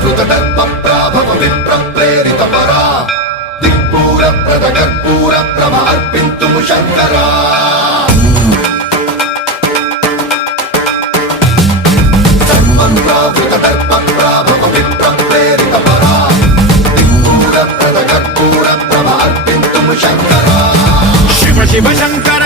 దర్పప్రాభవ విప్రప్రేరిత పరా దిక్పూర ప్రద కర్పూర ప్రభ అర్పింతుము శంకరా సర్వప్రావృత దర్పప్రాభవ విప్రప్రేరిత పరా దిక్పూర ప్రద కర్పూర ప్రభ అర్పింతుము శంకరా శివ శివ శంకర